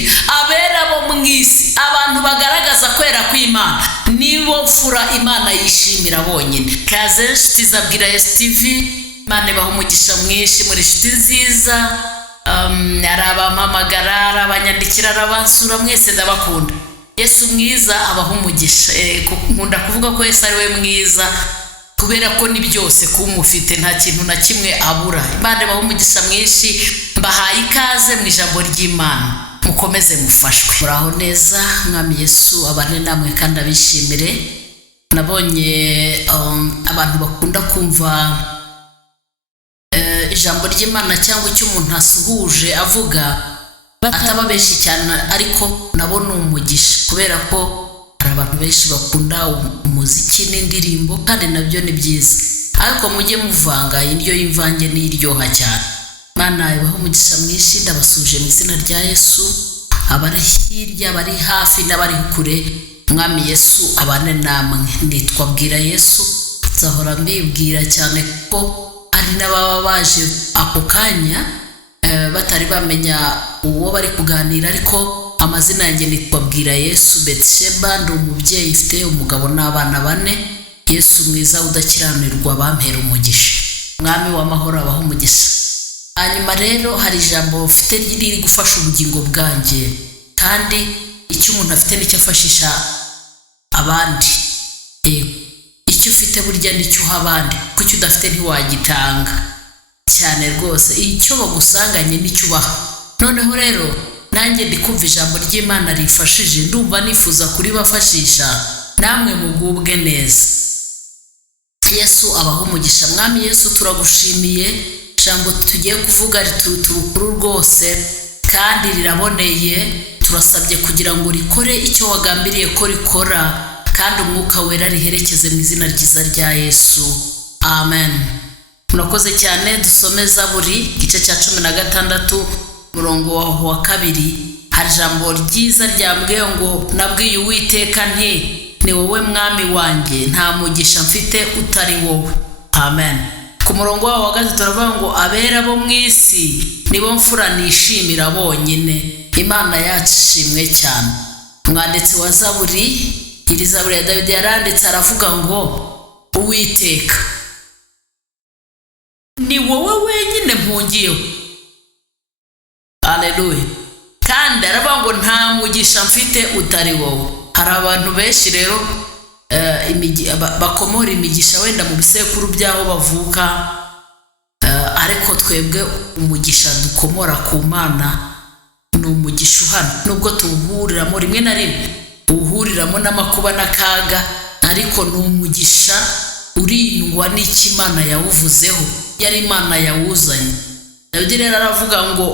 tubwira abera bo mwisi, abantu bagaragaza kwera kw'Imana nibo fura Imana yishimira bonyine. Kaze nshuti zabwira Yesu TV, Imana ibaha umugisha mwinshi muri nshuti nziza. Arabampamagara, arabanyandikira, arabansura, mwese ndabakunda. Yesu mwiza abaha umugisha. Nkunda kuvuga ko Yesu ari we mwiza kubera ko ni byose kumufite, nta kintu na kimwe abura. Imana ibaha umugisha mwinshi, mbahaye ikaze mu ijambo ry'Imana, mukomeze mufashwe. Muraho neza, Mwami Yesu abane namwe kandi abishimire. Nabonye abantu bakunda kumva ijambo ry'Imana cyangwa icyo umuntu asuhuje avuga bataba benshi cyane, ariko nabo ni umugisha kubera ko hari abantu benshi bakunda umuziki n'indirimbo kandi nabyo ni byiza, ariko mujye muvanga indyo y'imvange n'iryoha cyane. Imana ibaha umugisha mwinshi, ndabasuje mu izina rya Yesu. Abari hirya, abari hafi n'abari kure, Mwami Yesu abane namwe. Nitwa Bwira Yesu, nzahora mbibwira cyane ko ari n'ababa baje ako kanya batari bamenya uwo bari kuganira, ariko amazina yanjye nitwa Bwira Yesu Betsheba, ndi umubyeyi mfite umugabo n'abana 4. Yesu mwiza udakiranirwa bampera umugisha. Mwami w'amahoro abaha umugisha. Hanyuma rero hari ijambo ufite riri gufasha ubugingo bwanjye, kandi icyo umuntu afite nicyo afashisha abandi. Icyo ufite burya nicyo uha abandi, kuko icyo udafite ntiwagitanga cyane rwose. Icyo bagusanganye nicyo ubaha. Noneho rero nanjye ndikumva ijambo ry'Imana rifashije, ndumva nifuza kuribafashisha, namwe mugubwe neza. Yesu abaha umugisha. Mwami Yesu turagushimiye, ijambo tugiye kuvuga riturukuru rwose kandi riraboneye. Turasabye kugira ngo rikore icyo wagambiriye ko rikora, kandi umwuka wera riherekeze mu izina ryiza rya Yesu, amen. Murakoze cyane. Dusome Zaburi igice cya 16 umurongo wa 2. Hari ijambo ryiza ryambwiye ngo, nabwiye Uwiteka nti, ni wowe mwami wanjye, nta mugisha mfite utari wowe, amen. Ku murongo wa 3 turavuga ngo, abera bo mwisi nibo mfura nishimira bonyine. Imana yacu ishimwe cyane. Umwanditsi wa Zaburi, iri Zaburi ya Dawidi yaranditse, aravuga ngo, Uwiteka ni wowe wenyine mpungiyeho, haleluya. Kandi aravuga ngo nta mugisha mfite utari wowe. Hari abantu benshi rero bakomora imigisha wenda mu bisekuru by'aho bavuka, ariko twebwe umugisha dukomora ku Mana ni umugisha uhana. Nubwo tuwuhuriramo rimwe na rimwe, uhuriramo n'amakuba n'akaga, ariko ni umugisha urindwa n'icyo Imana yawuvuzeho, yari Imana yawuzanye. Dawidi rero aravuga ngo,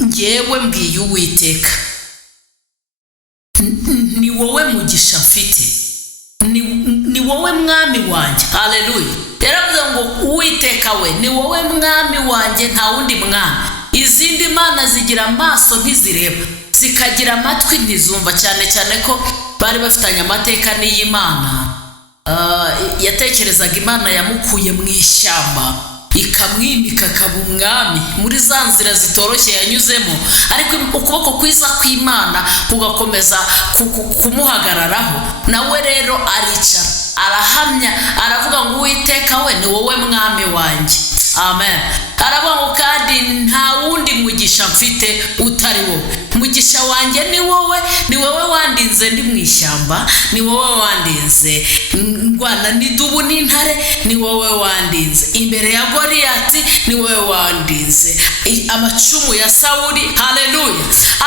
njyewe mbwiye Uwiteka, ni wowe mugisha mfite, ni wowe mwami wanjye, haleluya. Yaravuze ngo Uwiteka we ni wowe mwami wanjye, nta wundi mwami. Izindi mana zigira amaso ntizireba, zikagira amatwi ntizumva, cyane cyane ko bari bafitanye amateka n'iyi Mana. Yatekerezaga Imana yamukuye mu ishyamba ikamwimika akaba umwami muri za nzira zitoroshye yanyuzemo, ariko ukuboko kwiza kw'Imana kugakomeza kumuhagararaho. Nawe rero aricara, arahamya, aravuga ngo Uwiteka we ni wowe mwami wanjye, amen. Aravuga ngo kandi nta wundi mugisha mfite utari wowe. Mugisha wanjye ni wowe, ni wowe wandinze ndi mu ishyamba, ni wowe wandinze ndwana n'idubu n'intare, ni wowe wandinze imbere ya Goliyati, ni wowe wandinze amacumu ya Sawuli, haleluya.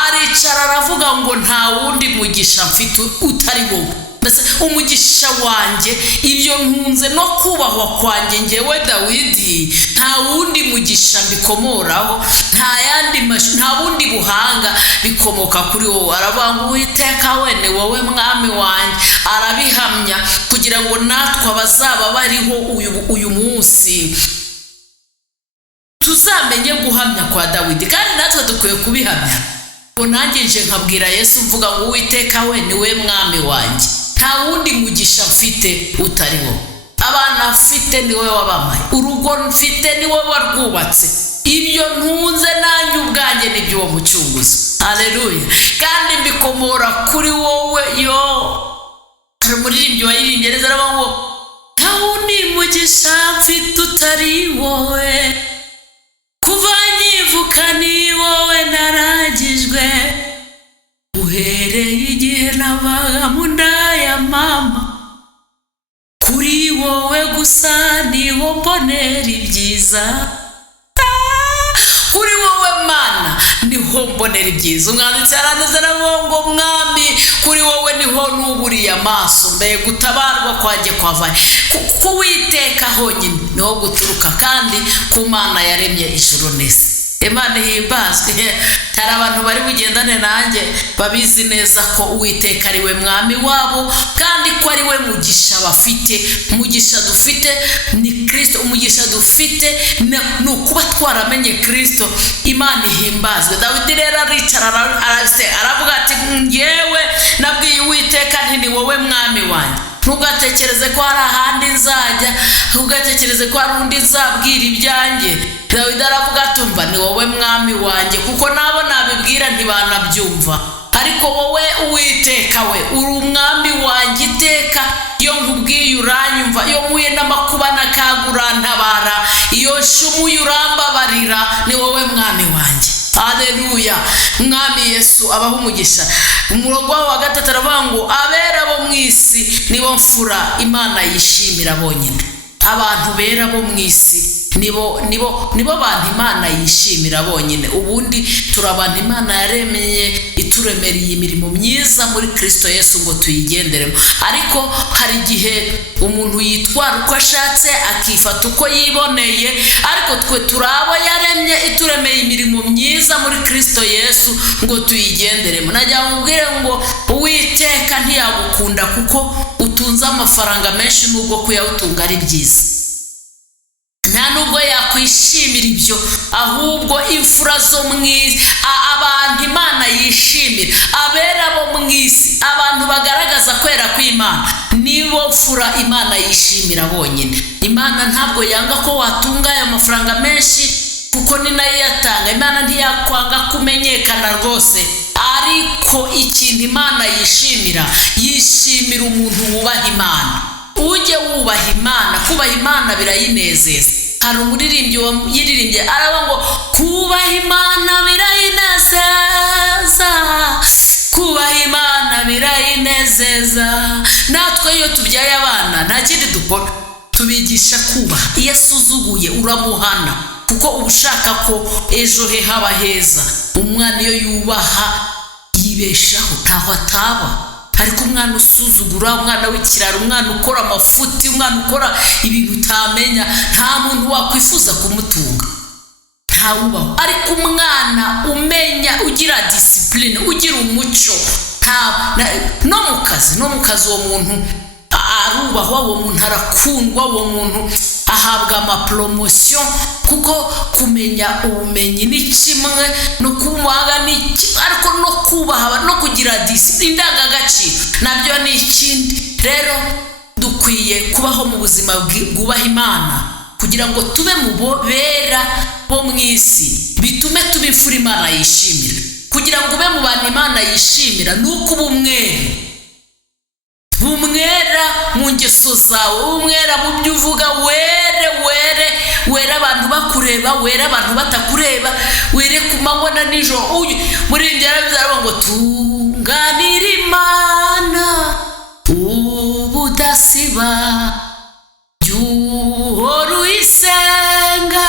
Aricara aravuga ngo nta wundi mugisha mfite utari wowe. Mbese umugisha wanjye, ibyo ntunze no kubahwa kwanjye njyewe Dawidi, nta wundi mugisha mbikomoraho, nta bundi buhanga bikomoka kuri wowe. Aravuga ngo Uwiteka we ni wowe mwami wanjye. Arabihamya kugira ngo natwe abazaba bariho uyu munsi tuzamenye guhamya kwa Dawidi, kandi natwe dukwiye kubihamya. Ngo nanjye nje nkabwira Yesu mvuga ngo Uwiteka we ni we mwami wanjye, nta wundi mugisha mfite utari wowe. Abana mfite ni wowe wabamaye, urugo mfite ni wowe warwubatse, ibyo ntunze nanjye ubwanjye ni by'uwo mucunguzi, haleluya. kandi mbikomora kuri wowe. yo hari umuririmbyi waririmbye neza aravuga ngo nta wundi mugisha mfite utari wowe, kuva nkivuka ni wowe naragijwe, uhereye igihe nabaga mu nda ya mama, kuri wowe gusa niho mbonera ibyiza, kuri wowe Mana niho mbonera ibyiza. umwanditsi araneze aravuga ngo mwami kuri wowe niho nuburiye amaso, mbere gutabarwa kwanjye kwavaye ku Uwiteka honyine niho guturuka, kandi ku Mana yaremye ijuru n'isi. Imana ihimbazwe. hari abantu bari bugendane nanjye babizi neza ko Uwiteka ari we mwami wabo, kandi ko ari we mugisha bafite. umugisha dufite ni Kristo. umugisha dufite ni ukuba twaramenye Kristo. Imana ihimbazwe. Dawidi rero aricara aravuga ati ngewe nabwiye Uwiteka nti ni wowe mwami wanjye, ntugatekereze ko hari ahandi nzajya, ntugatekereze ko hari undi nzabwira ibyanjye. Dawidi aravuga ati umva ni wowe mwami wanjye, kuko nabo nabibwira ntibanabyumva, ariko wowe Uwiteka we uri umwami wanjye iteka. iyo nkubwiye uranyumva, iyo muye n'amakuba n'akaga urantabara, iyo nshumuye urambabarira, ni wowe mwami wanjye. haleluya. mwami Yesu abaho umugisha. umurongo wa 3 aravuga ngo abera bo mu isi nibo mfura Imana yishimira bonyine. abantu bera bo mu isi nibo bantu Imana yishimira bonyine. ubundi turi abantu Imana yaremeye ituremereye imirimo myiza muri Kristo Yesu ngo tuyigenderemo, ariko hari igihe umuntu yitwara uko ashatse akifata uko yiboneye, ariko twe turi abo yaremye ituremeye imirimo myiza muri Kristo Yesu ngo tuyigenderemo. najya mubwire ngo Uwiteka ntiyagukunda kuko utunze amafaranga menshi, nubwo kuyawutunga ari byiza, nta nubwo yakwishimira ibyo, ahubwo imfura zo mu isi, abantu Imana yishimira, abera bo mu isi, abantu bagaragaza kwera kw'Imana, nibo mfura Imana yishimira bonyine. Imana ntabwo yanga ko watunga aya mafaranga menshi, kuko ni nayo yatanga. Imana ntiyakwanga kumenyekana rwose, ariko ikintu Imana yishimira umuntu wubaha Imana. ujye wubaha Imana. kubaha Imana birayinezeza. hari umuririmbyi yiririmbye aravuga ngo kubaha Imana birayinezeza, kubaha Imana birayinezeza. natwe iyo tubyaye abana nta kindi dukora, tubigisha kubaha. iyo asuzuguye uramuhana, kuko uba ushaka ko ejo he haba heza. umwana iyo yubaha yibeshaho, ntaho ataba. ariko umwana usuzugura, umwana w'ikiraro, umwana ukora amafuti, umwana ukora ibintu utamenya, nta muntu wakwifuza kumutunga, ntawubaho. ariko umwana umenya, ugira discipline, ugira umuco, no mu kazi uwo muntu arubahwa, uwo muntu arakundwa, uwo muntu ahabwa amapromotion, kuko kumenya ubumenyi ni kimwe, no kubaha ni kimwe, ariko no kubaha no kugira indangagaciro nabyo ni ikindi. rero dukwiye kubaho mu buzima bwubaha Imana, kugira ngo tube mu bera bo mu isi, bitume tuba imfura Imana yishimira. kugira ngo ube mu bantu Imana yishimira ni uko umwera mu ngeso zawe, umwera mu byo uvuga, were abantu bakureba, were abantu batakureba, were ku manywa na nijoro. muri ibyo aravuga ngo tunganira Imana ubudasiba, uhora uyisenga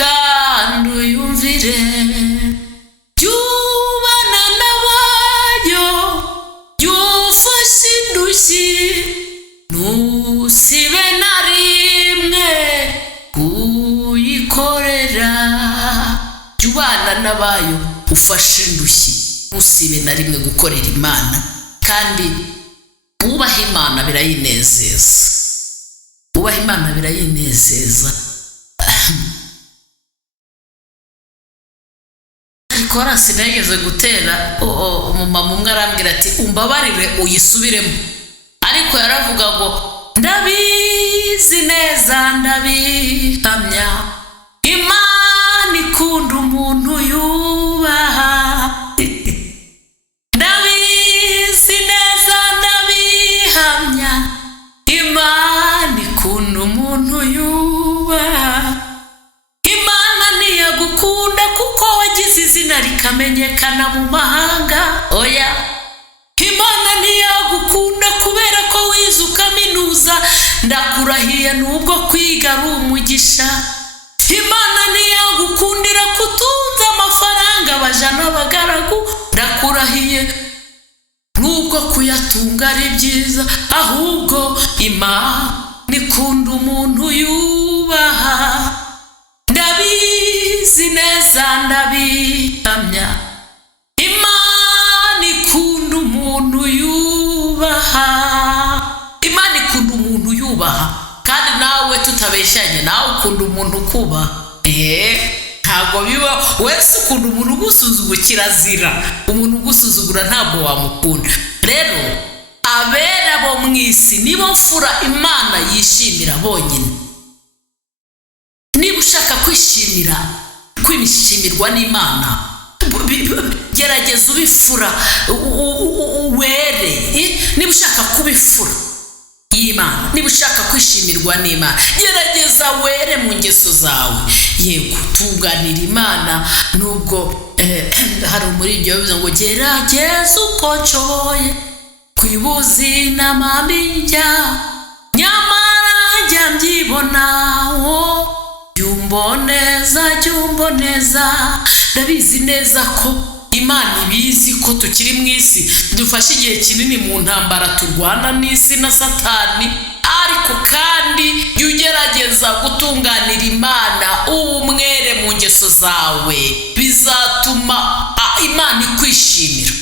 kandi uyumvire, yubana n'abayo, yufashe indushyi, ntusibe na rimwe kuyikorera. yubana n'abayo, ufashe indushyi, ntusibe na rimwe gukorera Imana, kandi ubaha Imana birayinezeza. ubaha Imana birayinezeza. korasi nageze gutera, umumama umwe arambwira ati umbabarire uyisubiremo, ariko yaravuga ngo ndabizi neza, ndabihamya, Imana ikunda umuntu yubaha kumenyekana mu mahanga. Oya, Imana ntiyagukunda kubera ko wize ukaminuza, ndakurahiye nubwo kwiga ari umugisha. Imana ntiyagukundira kutunza amafaranga baja n'abagaragu, ndakurahiye nubwo kuyatunga ari byiza, ahubwo Imana ikunda umuntu yubaha. Ndabizi neza ndabihamya, Imana ikunda umuntu yubaha. Imana ikunda umuntu yubaha, kandi nawe tutabeshyanye, nawe ukunda umuntu ukubaha. Ntabwo biba wese ukunda umuntu ugusuzugura, kirazira. Umuntu ugusuzugura ntabwo wamukunda. Rero abera bo mu isi nibo mfura Imana yishimira bonyine. Niba ushaka kwishimirwa n'Imana, gerageza ubifura were. Niba ushaka kubifura y'Imana, niba ushaka kwishimirwa n'Imana, gerageza were mu ngeso zawe. Yego, tunganira Imana. Nubwo hari umuririmbyi wavuze ngo gerageza uko nshoboye kwibuza n'amabijya, nyamara njya mbyibonaho. Jyumboneza, ndabizi neza ko Imana ibizi ko tukiri mu isi, dufashe igihe kinini mu ntambara turwana n'isi na Satani, ariko kandi jya ugerageza gutunganira Imana, umwere mu ngeso zawe, bizatuma Imana ikwishimira.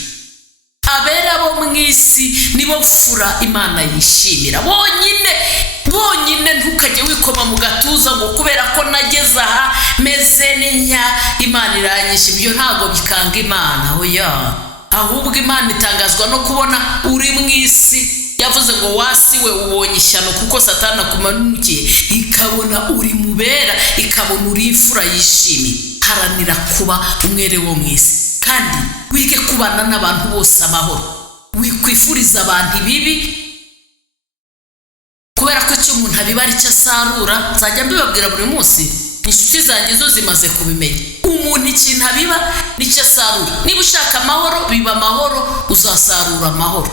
Abera bo mu isi nibo mfura Imana yishimira bonyine. Ntukajye wikoma mu gatuza ngo kubera ko nageze aha meze n'inya Imana iranyisha. Ibyo ntabwo bikanga Imana. Oya, ahubwo Imana itangazwa no kubona uri mu isi. Yavuze ngo wasiwe ubonye ishyano kuko Satani akumanukiye, ikabona uri mubera, ikabona uri imfura yishimiye. Haranira kuba umwere wo mu isi, kandi wige kubana n'abantu bose amahoro. Wikwifuriza abantu ibibi, kubera ko icyo umuntu abiba ari cyo asarura. Nzajya mbibabwira buri munsi, inshuti zanjye zo zimaze kubimenya. Umuntu ikintu abiba nicyo asarura. Niba ushaka amahoro, biba amahoro, uzasarura amahoro.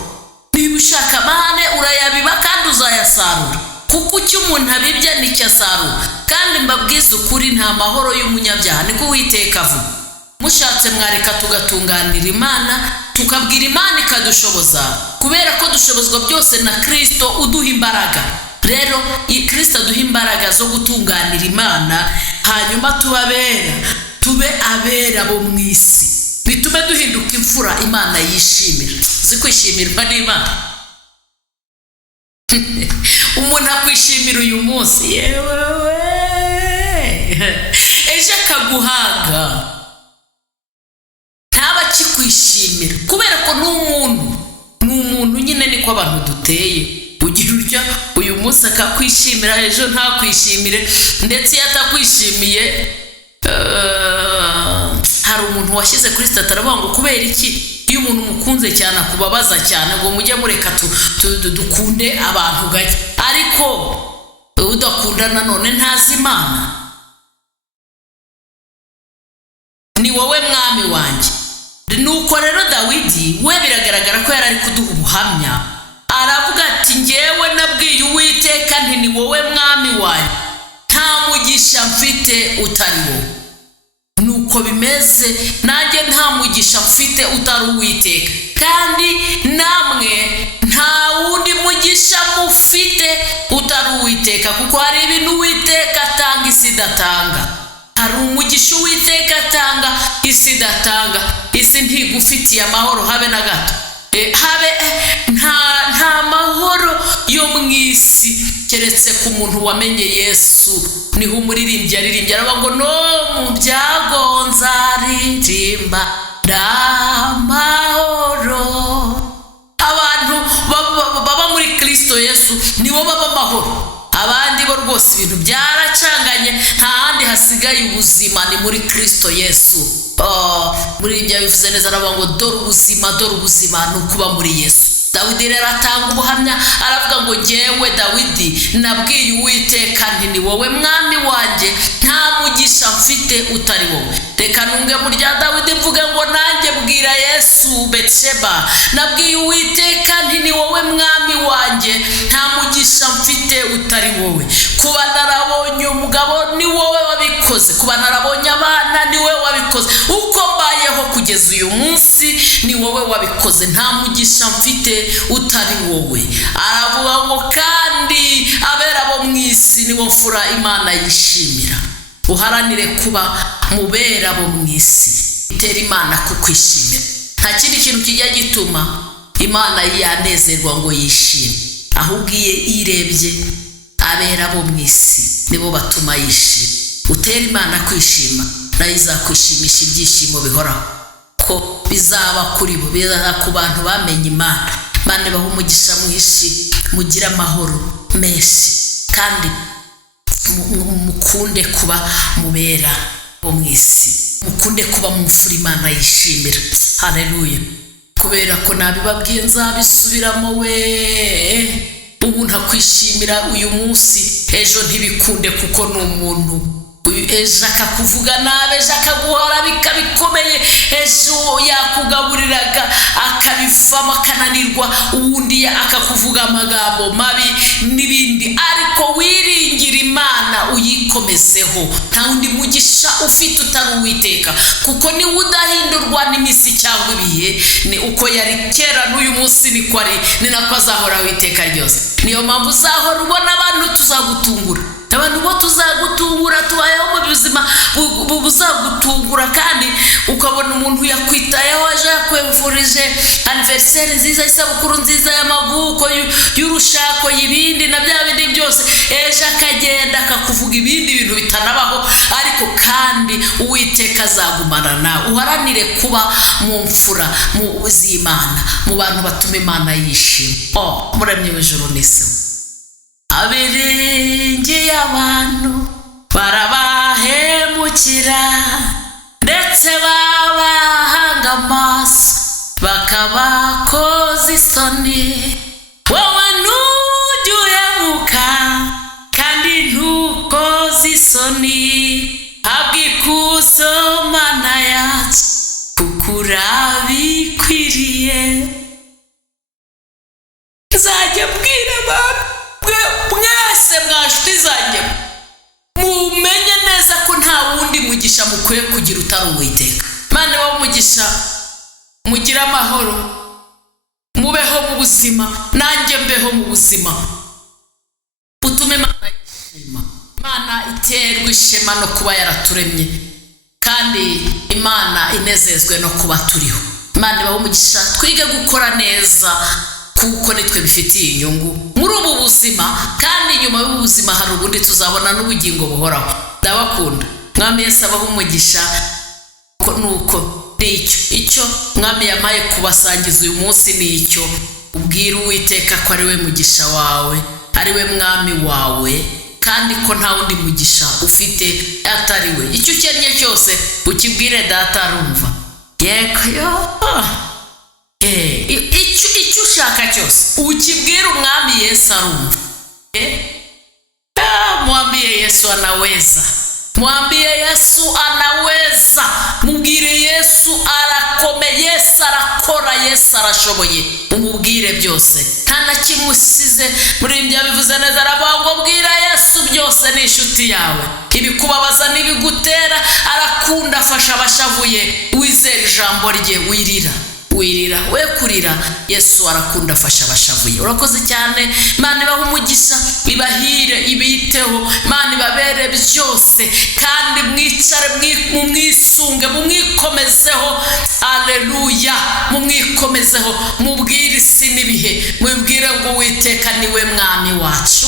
Niba ushaka amahane, urayabiba kandi uzayasarura, kuko icyo umuntu abibya nicyo asarura. Kandi mbabwiza ukuri, nta mahoro y'umunyabyaha, niko Uwiteka avuga. Mushatse mwareka tugatunganira Imana, tukabwira Imana ikadushoboza, kubera ko dushobozwa byose na Kristo uduha imbaraga. Rero Kristo aduha imbaraga zo gutunganira Imana, hanyuma tube abera bo mu isi, bitume duhinduka imfura Imana yishimira. Zikwishimirwa n'Imana. Umuntu akwishimira uyu munsi, yewe ejo akaguhaga, ntaba akikwishimira, kubera ko n'umuntu nyine niko abantu duteye. Ugira urya uyu munsi akakwishimira, ejo ntakwishimire. Ndetse iyo atakwishimiye, hari umuntu washyize kuri sitati aravuga ngo kubera iki iyo umuntu umukunze cyane akubabaza cyane, ngo mujye mureka dukunde abantu gake. Ariko udakunda nanone ntazi Imana. Ni wowe mwami wanjye. Nuko rero Dawidi we biragaragara ko yari ari kuduha ubuhamya, aravuga ati njyewe nabwiye Uwiteka nti ni wowe mwami wanjye, nta mugisha mfite utari wowe. Nuko bimeze nanjye, nta mugisha mfite utari Uwiteka, kandi namwe nta wundi mugisha mufite utari Uwiteka, kuko hari ibintu Uwiteka atanga isi idatanga. Hari umugisha Uwiteka atanga isi idatanga. Isi ntigufitiye amahoro habe na gato. Nta mahoro yo mu isi keretse ku muntu wamenye Yesu. Niho umuririmbyi yaririmbye aravuga ngo no mu byago nzaririmba ndamahoro. Abantu baba muri Kristo Yesu nibo baba amahoro. Abandi bo rwose ibintu byaracanganye, nta handi hasigaye ubuzima, ni muri Kristo Yesu. Muri ibyo bivuze neza aravuga ngo dore ubuzima ni ukuba muri Yesu. Dawidi rero atanga ubuhamya aravuga ngo njyewe Dawidi nabwiye Uwiteka nti ni wowe mwami wanjye, nta mugisha mfite utari wowe. reka nunge mu rya Dawidi mvuge ngo nanjye bwira Yesu Betsheba, nabwiye Uwiteka nti ni wowe mwami wanjye, nta mugisha mfite utari wowe. Kuba narabonye umugabo ni wowe wabikoze, kuba narabonye abana ni wowe wabikoze, uko mbayeho kugeza uyu munsi ni wowe wabikoze, nta mugisha mfite utari wowe. Aravuga ngo kandi abera bo mu isi nibo mfura Imana yishimira. Uharanire kuba mubera bo mu isi, itera Imana kukwishimira. Nta kindi kintu kijya gituma Imana yanezerwa ngo yishime, ahubwo irebye abera bo mu isi nibo batuma yishima. Utera Imana kwishima, nayo izakwishimisha ibyishimo bihoraho, ko bizaba kuri bo, bizaba ku bantu bamenye Imana. Imana ibahe umugisha mwinshi, mugire amahoro menshi, kandi mukunde kuba mubera bo mu isi, mukunde kuba mufura Imana yishimira. Haleluya. Kubera ko nabibabwiye nzabisubiramo ubu ntakwishimira uyu munsi, ejo ntibikunde kuko ni umuntu. Ejo akakuvuga nabi, ejo akaguhora bikabikomeye, ejo yakugaburiraga akabivamo akananirwa, ubundi akakuvuga amagambo mabi n'ibindi, ariko wiringira Imana uyikomezeho. Nta wundi mugisha ufite utari Uwiteka, kuko ni udahindurwa n'iminsi cyangwa ibihe. Ni uko yari kera n'uyu munsi niko ari, ni nako azahora Uwiteka ryose. Niyo mpamvu uzahora ubona abantu tuzagutungura, abantu bo tuzagutungura, tubayeho mu buzima buzagutungura, kandi ukabona umuntu yakwitayeho, aje yakwifurije anniversaire nziza, isabukuru nziza y'amavuko, y'urushako, y'ibindi na bya bindi byose, ejo akagenda akakuvuga ibindi bintu bitanabaho, ariko kandi Uwiteka azagumana nawe. Uharanire kuba mu mfura mu z'Imana, mu bantu batuma Imana yishima. Muremye w'ijuru n'isi, abirengeye abantu barabahemukira, ndetse babahanga amaso bakabakoza isoni. Wowe ntujya uhemuka kandi ntukoze isoni, habwa ikuzo Mana yacu kuko urabikwiriye. Nzajya mbwira abantu mwese mwa nshuti zanjye, mumenye neza ko nta wundi mugisha mukwiye kugira utari Uwiteka. Imana ibahe umugisha, mugire amahoro, mubeho mu buzima, nanjye mbeho mu buzima, utume Imana yishima. Imana iterwa ishema no kuba yaraturemye, kandi Imana inezezwe no kuba turiho. Imana ibahe umugisha, twige gukora neza kuko nitwe bifitiye inyungu muri ubu buzima, kandi nyuma y'ubu buzima hari ubundi tuzabona n'ubugingo buhoraho. Ndabakunda. Mwami Yesu abahe umugisha. Nuko icyo Mwami yamaye kubasangiza uyu munsi ni icyo, ubwira Uwiteka ko ari we mugisha wawe, ari we mwami wawe, kandi ko nta wundi mugisha ufite atari we. Icyo ukennye cyose ukibwire Data arumva. Yego icyo ushaka cyose ukibwira Umwami Yesu arumva. Mwambie Yesu anaweza, mwambie Yesu anaweza, mubwire Yesu arakomeye, Yesu arakora, Yesu arashoboye, umubwire byose, nta na kimwe usize. Muri ibyo bivuze neza, aravuga ngo bwira Yesu byose, ni inshuti yawe, ibikubabaza n'ibigutera arakunda, afasha abashavuye. Wizere ijambo rye, wirira we kurira, Yesu arakunda, afasha abashavuye. Urakoze cyane. Imana ibahe umugisha, ibahire, ibiteho, Imana ibabere byose, kandi mwicare mumwisunge, mumwikomezeho. Aleluya. Mumwikomezeho, mubwire isi n'ibihe, mubwire ngo Uwiteka niwe mwami wacu,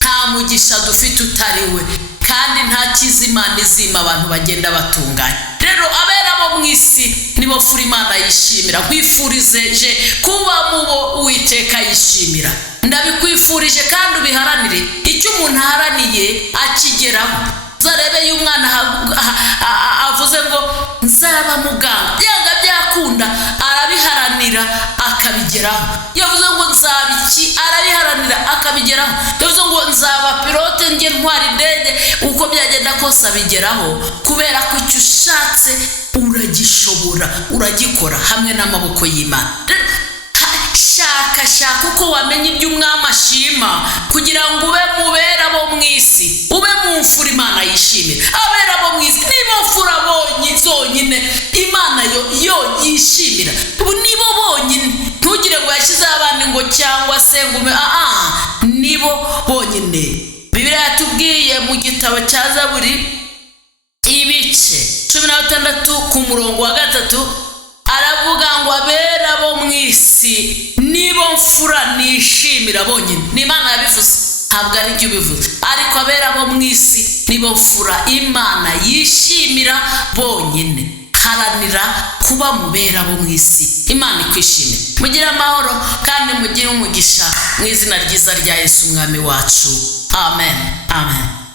nta mugisha dufite utari we, kandi nta cyiza Imana izima abantu bagenda batunganya. Rero abera bo mu isi nibo fura Imana yishimira. Nkwifurije kuba mubo Uwiteka yishimira. Ndabikwifurije, kandi ubiharanire. Icyo umuntu aharaniye akigeraho. Uzarebe y'umwana avuze ngo nzaba muganga, byanga byakunda arabiharanira akabigeraho. Yavuze ngo nzaba arabiharanira akabigeraho. Tuvuze ngo nzaba pilote njye ntwara indege, uko byagenda kose abigeraho, kubera ko icyo ushatse uragishobora, uragikora hamwe n'amaboko y'Imana. Shaka uko wamenya ibyo umwami ashima, kugira ngo ube mu bera bo mu isi, ube mu mfura Imana yishimira. Abera bo mu isi nibo mfura zonyine Imana yo yishimira, nibo bonyine. Ntugire ngo yashyizeho abandi ngo cyangwa se ngo nibo bonyine. Bibiliya yatubwiye mu gitabo cya Zaburi ibice 16 ku murongo wa 3, aravuga ngo abera bo mu isi nibo mfura nishimira bonyine. Ni Imana yabivuze, ntabwo ari byo bivuze, ariko abera bo mu isi nibo mfura Imana yishimira bonyine. Haranira kuba mu bera bo mu isi, Imana ikwishimira. Mugire amahoro kandi mugire umugisha mu izina ryiza rya Yesu umwami wacu. Amen, amen.